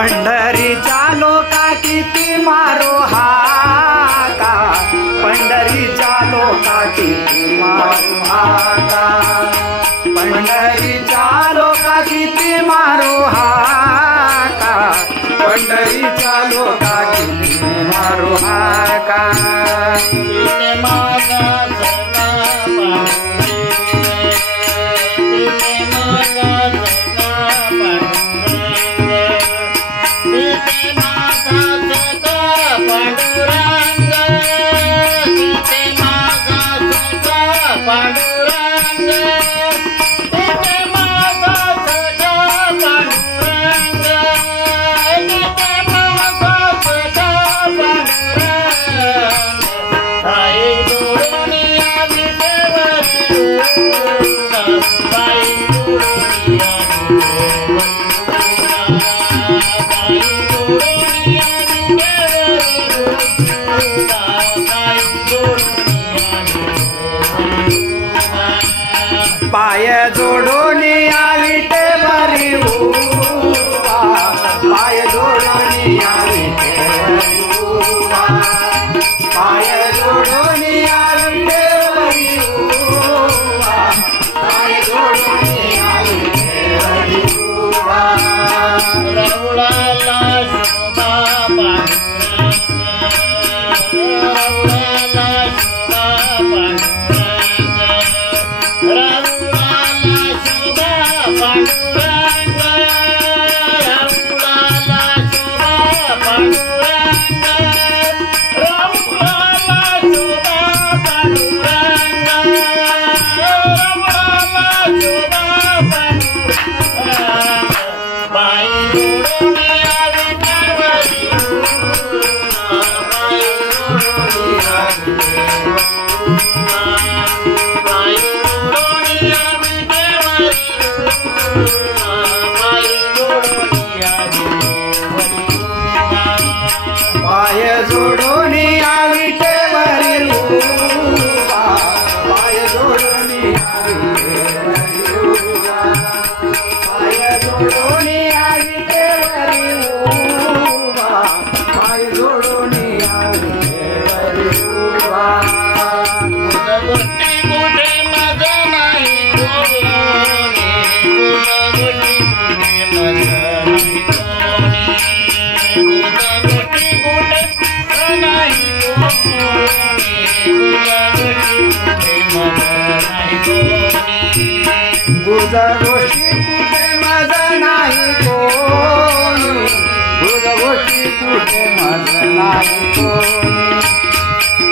पंढरीच्या लोका किती मारो हाका, पंढरीच्या लोका किती मारो हाका, पंढरीच्या लोका किती मारो हाका, पंढरीच्या लोका किती मारो हाका। पाय जोडून या विटेवरी उभा, पाय जोडून या विटेवरी उभा, पाय जोडून या विटेवरी उभा, पाय जोडून या विटेवरी उभा। रवळाला शोभा पांडुरंग, रवळाला शोभा पांडुरंग, पाय जोडून या विटेवरी उभा, पाय जोडून या विटेवरी उभा, पाय जोडून या विटेवरी उभा, पाय जोडून या विटेवरी उभा। गोष्टी कुठे माझा नाही कोणी, गोष्टी कुठे माझा नाही गुजा गोष्टी कुठे माझा नाही कोणी, गुजा गोष्टी कुठे माझा नाही कोणी,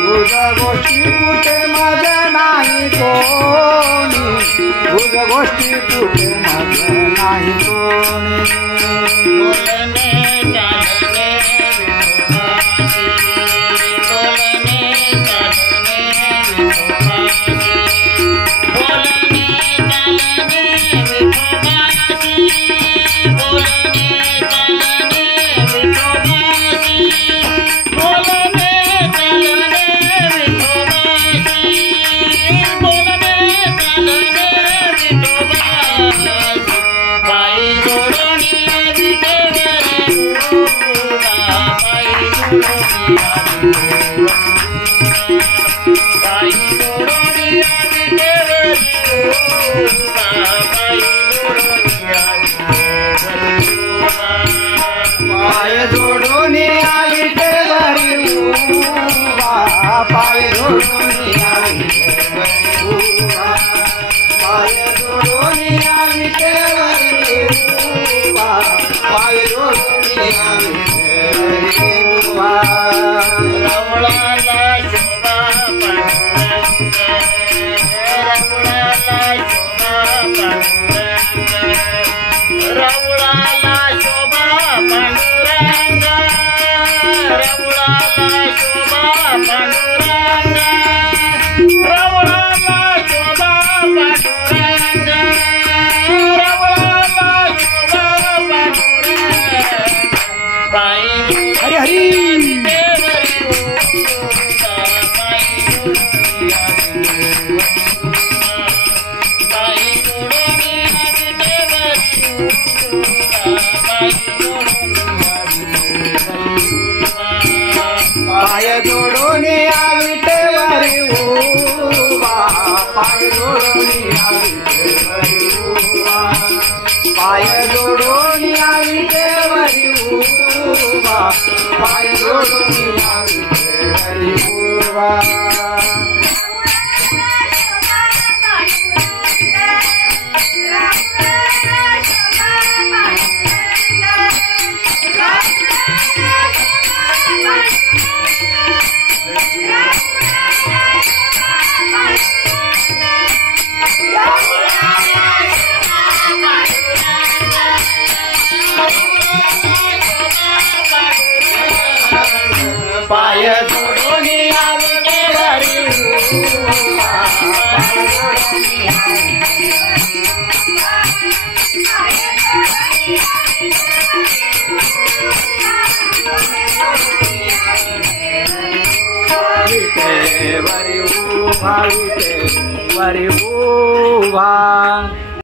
गुजा गोष्टी कुठे माझा नाही कोणी, गुजा गोष्टी कुठे माझा नाही कोणी। पाय जोडून या विटेवरी उभा, पाय जोडून या विटेवरी उभा, पाय जोडून या विटेवरी उभा, पाय जोडून या विटेवरी उभा। रवळाला शोभा पांडुरंग, रवळाला शोभा पांडुरंग, रवळाला शोभा पांडुरंग, रवळाला शोभा पांडुरंग, रवळाला शोभा पांडुरंग, रवळाला पाय जोडून यावी देवरी उभा पाय जोडून यावी देवरी उभा पाय जोडून यावी देवरी उभा वरी उभा